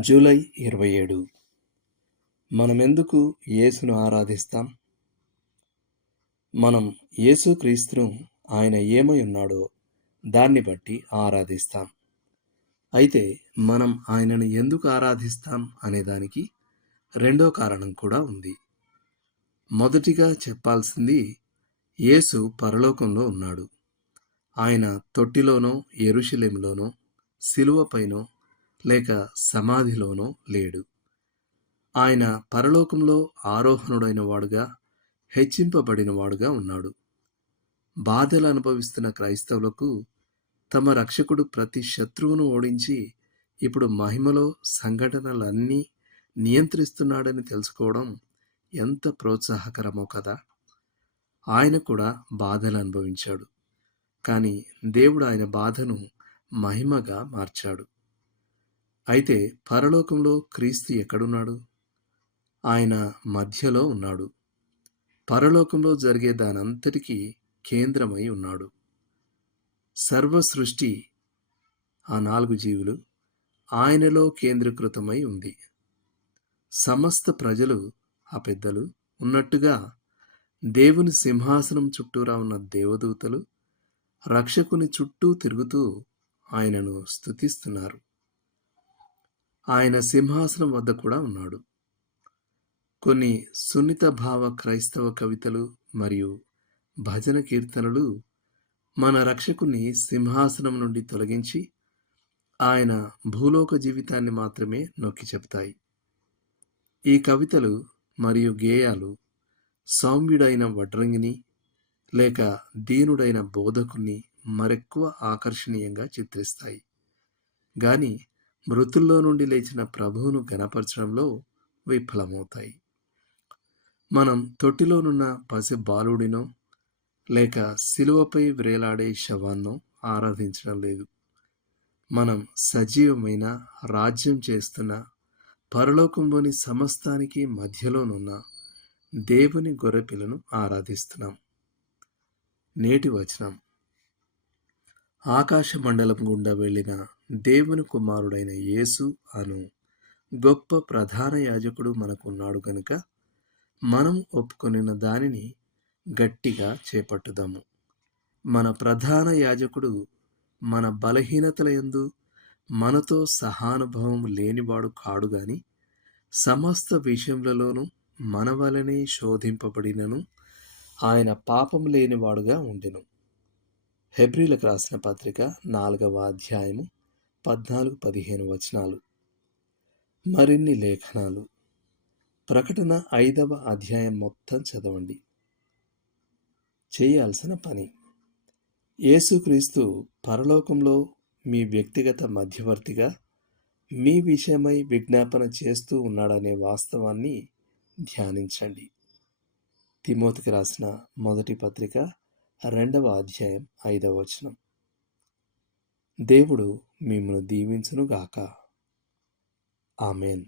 July ఇరవై ఏడు. మనమెందుకు యేసును ఆరాధిస్తాం? మనం యేసుక్రీస్తును ఆయన ఏమై ఉన్నాడో దాన్ని బట్టి ఆరాధిస్తాం. అయితే మనం ఆయనను ఎందుకు ఆరాధిస్తాం అనేదానికి రెండో కారణం కూడా ఉంది. మొదటిగా చెప్పాల్సింది యేసు పరలోకంలో ఉన్నాడు. ఆయన తొట్టిలోనో ఎరుషలేములోనో శిలువపైనో లేక సమాధిలోనో లేడు. ఆయన పరలోకంలో ఆరోహణుడైన వాడుగా హెచ్చింపబడిన వాడుగా ఉన్నాడు. బాధలు అనుభవిస్తున్న క్రైస్తవులకు తమ రక్షకుడు ప్రతి శత్రువును ఓడించి ఇప్పుడు మహిమలో సంఘటనలన్నీ నియంత్రిస్తున్నాడని తెలుసుకోవడం ఎంత ప్రోత్సాహకరమో కదా! ఆయన కూడా బాధలు అనుభవించాడు. కానీ దేవుడు ఆయన బాధను మహిమగా మార్చాడు. అయితే పరలోకంలో క్రీస్తు ఎక్కడున్నాడు? ఆయన మధ్యలో ఉన్నాడు. పరలోకంలో జరిగే దానంతటికీ కేంద్రమై ఉన్నాడు. సర్వ సృష్టి ఆ నాలుగు జీవులు ఆయనలో కేంద్రీకృతమై ఉంది. సమస్త ప్రజలు ఆ పెద్దలు ఉన్నట్టుగా దేవుని సింహాసనం చుట్టూరా ఉన్న దేవదూతలు రక్షకుని చుట్టూ తిరుగుతూ ఆయనను స్తుతిస్తున్నారు. ఆయన సింహాసనం వద్ద కూడా ఉన్నాడు. కొన్ని సున్నిత భావ క్రైస్తవ కవితలు మరియు భజన కీర్తనలు మన రక్షకుని సింహాసనం నుండి తొలగించి ఆయన భూలోక జీవితాన్ని మాత్రమే నొక్కి చెప్తాయి. ఈ కవితలు మరియు గేయాలు సౌమ్యుడైన వడ్రంగిని లేక దీనుడైన బోధకుని మరెక్కువ ఆకర్షణీయంగా చిత్రిస్తాయి. కానీ మృతుల్లో నుండి లేచిన ప్రభువును గణపరచడంలో విఫలమవుతాయి. మనం తొట్టిలోనున్న పసి బాలుడినో లేక శిలువపై వ్రేలాడే శవాన్నో ఆరాధించడం లేదు. మనం సజీవమైన రాజ్యం చేస్తున్న పరలోకంలోని సమస్తానికి మధ్యలోనున్న దేవుని గొర్రెపిల్లను ఆరాధిస్తున్నాం. నేటి వచనం. ఆకాశ మండలం గుండా వెళ్ళిన దేవుని కుమారుడైన యేసు అను గొప్ప ప్రధాన యాజకుడు మనకున్నాడు కనుక మనం ఒప్పుకొనిన దానిని గట్టిగా చేపట్టుదాము. మన ప్రధాన యాజకుడు మన బలహీనతల యందు మనతో సహానుభవం లేనివాడు కాడు గాని సమస్త విషయములలోనూ మన వలనే శోధింపబడినను ఆయన పాపం లేనివాడుగా ఉండెను. హెబ్రిలకు రాసిన పత్రిక నాలుగవ అధ్యాయము పద్నాలుగు పదిహేను వచనాలు. మరిన్ని లేఖనాలు. ప్రకటన ఐదవ అధ్యాయం మొత్తం చదవండి. చేయాల్సిన పని. యేసుక్రీస్తు పరలోకంలో మీ వ్యక్తిగత మధ్యవర్తిగా మీ విషయమై విజ్ఞాపన చేస్తూ ఉన్నాడనే వాస్తవాన్ని ధ్యానించండి. తిమోతికి రాసిన మొదటి పత్రిక రెండవ అధ్యాయం ఐదవ వచనం. దేవుడు మిమ్మల్ని దీవించునుగాక. ఆమెన్.